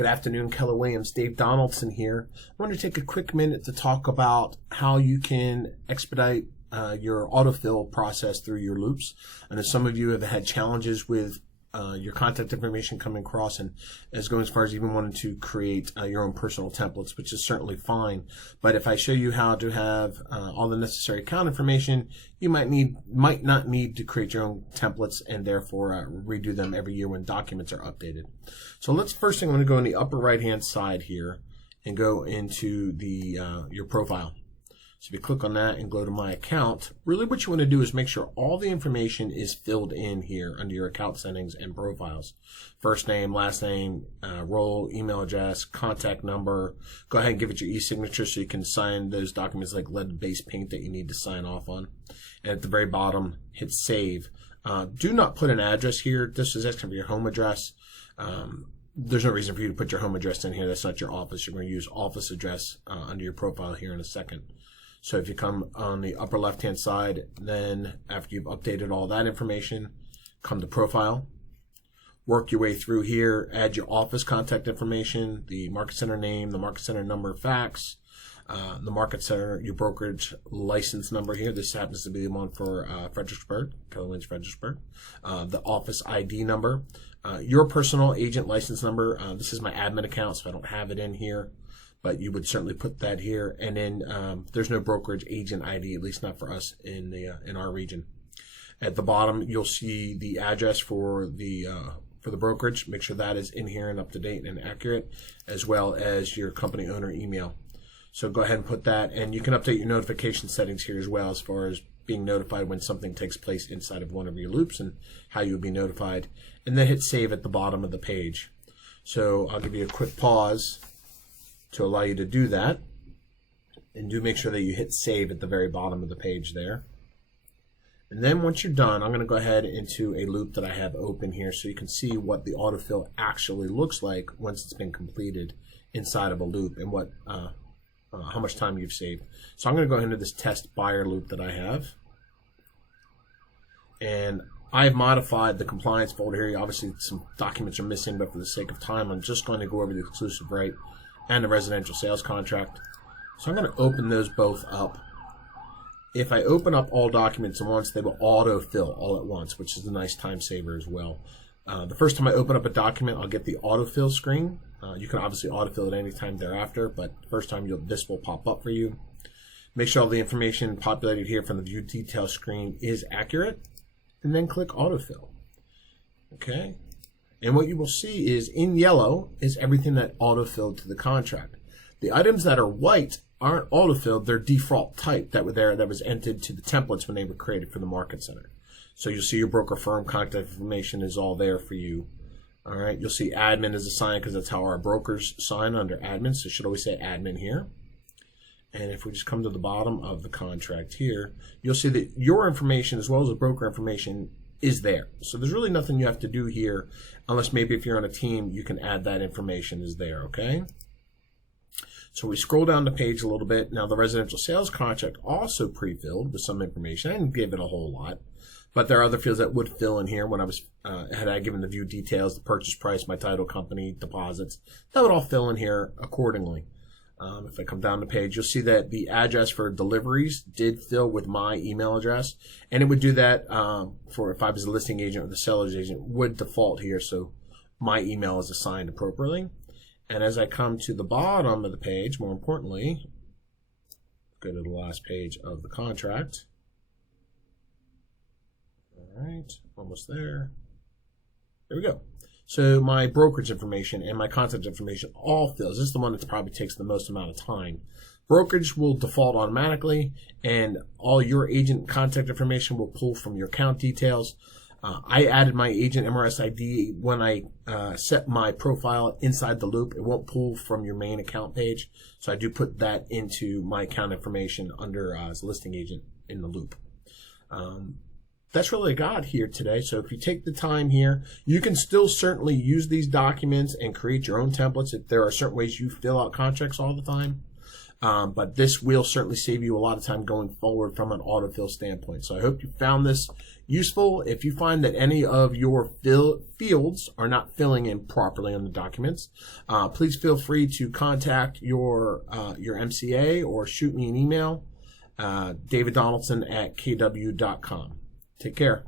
Good afternoon, Keller Williams. Dave Donaldson here. I want to take a quick minute to talk about how you can expedite your autofill process through your loops. I know some of you have had challenges with your contact information coming across, and as going as far as even wanting to create your own personal templates, which is certainly fine. But if I show you how to have all the necessary account information, you might not need to create your own templates and therefore redo them every year when documents are updated. So let's first thing, I'm going to go in the upper right hand side here and go into the your profile. So if you click on that and go to my account, really what you want to do is make sure all the information is filled in here under your account settings and profiles. First name, last name, role, email address, contact number. Go ahead and give it your e-signature so you can sign those documents like lead-based paint that you need to sign off on. And at the very bottom, hit save. Do not put an address here. This is asking for your home address. There's no reason for you to put your home address in here. That's not your office. You're going to use office address under your profile here in a second. So if you come on the upper left-hand side, then after you've updated all that information, come to profile, work your way through here, add your office contact information, the market center name, the market center number, fax, the market center, your brokerage license number here. This happens to be the one for Fredericksburg, Keller Williams Fredericksburg. The office ID number, your personal agent license number. This is my admin account, so I don't have it in here, but you would certainly put that here. And then there's no brokerage agent ID, at least not for us in our region. At the bottom, you'll see the address for the brokerage. Make sure that is in here and up to date and accurate, as well as your company owner email. So go ahead and put that, and you can update your notification settings here as well, as far as being notified when something takes place inside of one of your loops and how you would be notified. And then hit save at the bottom of the page. So I'll give you a quick pause to allow you to do that, and do make sure that you hit save at the very bottom of the page there. And then once you're done, I'm going to go ahead into a loop that I have open here so you can see what the autofill actually looks like once it's been completed inside of a loop, and what how much time you've saved. So I'm going to go into this test buyer loop that I have, and I've modified the compliance folder here. Obviously some documents are missing, but for the sake of time, I'm just going to go over the exclusive right and the residential sales contract. So I'm going to open those both up. If I open up all documents at once, they will autofill all at once, which is a nice time saver as well. The first time I open up a document, I'll get the autofill screen. You can obviously autofill at any time thereafter, but first time this will pop up for you. Make sure all the information populated here from the view details screen is accurate, and then click autofill. Okay. And what you will see is in yellow is everything that autofilled to the contract. The items that are white aren't autofilled, they're default type that were there, that was entered to the templates when they were created for the market center. So you'll see your broker firm contact information is all there for you. All right, you'll see admin is assigned because that's how our brokers sign under admin, so it should always say admin here. And if we just come to the bottom of the contract here, you'll see that your information as well as the broker information is there. So there's really nothing you have to do here, unless maybe if you're on a team, you can add that information is there, okay? So we scroll down the page a little bit. Now the residential sales contract also pre-filled with some information. I didn't give it a whole lot, but there are other fields that would fill in here when I was, had I given the view details, the purchase price, my title company, deposits, that would all fill in here accordingly. If I come down the page, you'll see that the address for deliveries did fill with my email address, and it would do that for if I was a listing agent or the seller's agent would default here, so my email is assigned appropriately. And as I come to the bottom of the page, more importantly, go to the last page of the contract. All right, almost there. There we go. So my brokerage information and my contact information all fills. This is the one that probably takes the most amount of time. Brokerage will default automatically, and all your agent contact information will pull from your account details. I added my agent MRS ID when I set my profile inside the loop. It won't pull from your main account page, so I do put that into my account information under as a listing agent in the loop. That's really what I got here today. So if you take the time here, you can still certainly use these documents and create your own templates if there are certain ways you fill out contracts all the time. but this will certainly save you a lot of time going forward from an autofill standpoint. So I hope you found this useful. If you find that any of your fields are not filling in properly on the documents, please feel free to contact your MCA or shoot me an email, daviddonaldson@kw.com. Take care.